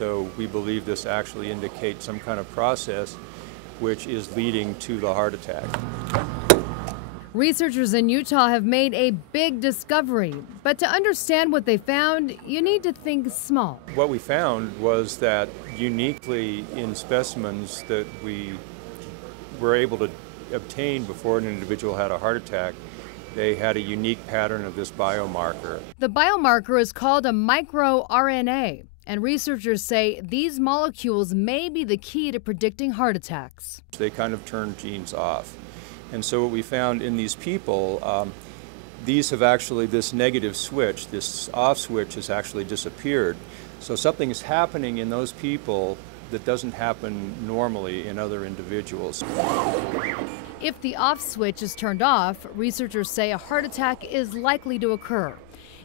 so we believe this actually indicates some kind of process which is leading to the heart attack. Researchers in Utah have made a big discovery, but to understand what they found, you need to think small. What we found was that uniquely in specimens that we were able to obtain before an individual had a heart attack, they had a unique pattern of this biomarker. The biomarker is called a microRNA, and researchers say these molecules may be the key to predicting heart attacks. They kind of turn genes off. And so what we found in these people, these have actually, this negative switch, this off switch has actually disappeared. So something is happening in those people that doesn't happen normally in other individuals. If the off switch is turned off, researchers say a heart attack is likely to occur.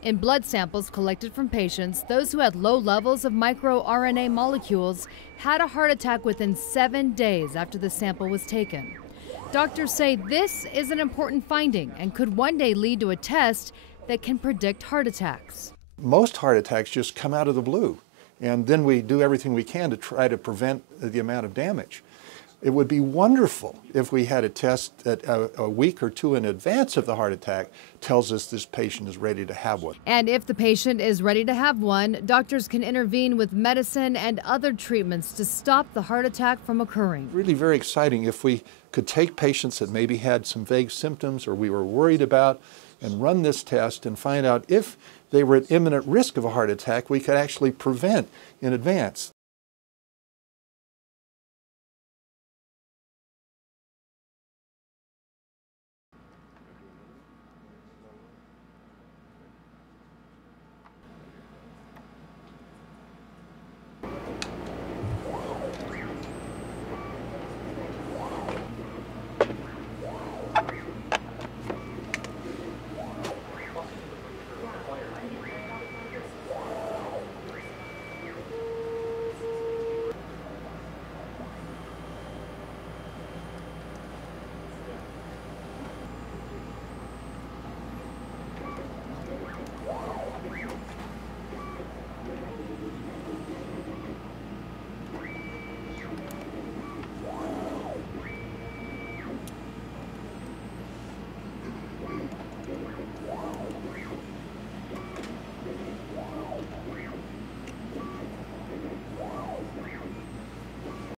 In blood samples collected from patients, those who had low levels of microRNA molecules had a heart attack within 7 days after the sample was taken. Doctors say this is an important finding and could one day lead to a test that can predict heart attacks. Most heart attacks just come out of the blue, and then we do everything we can to try to prevent the amount of damage. It would be wonderful if we had a test that a week or two in advance of the heart attack tells us this patient is ready to have one. And if the patient is ready to have one, doctors can intervene with medicine and other treatments to stop the heart attack from occurring. Really very exciting if we could take patients that maybe had some vague symptoms or we were worried about and run this test and find out if they were at imminent risk of a heart attack, we could actually prevent in advance.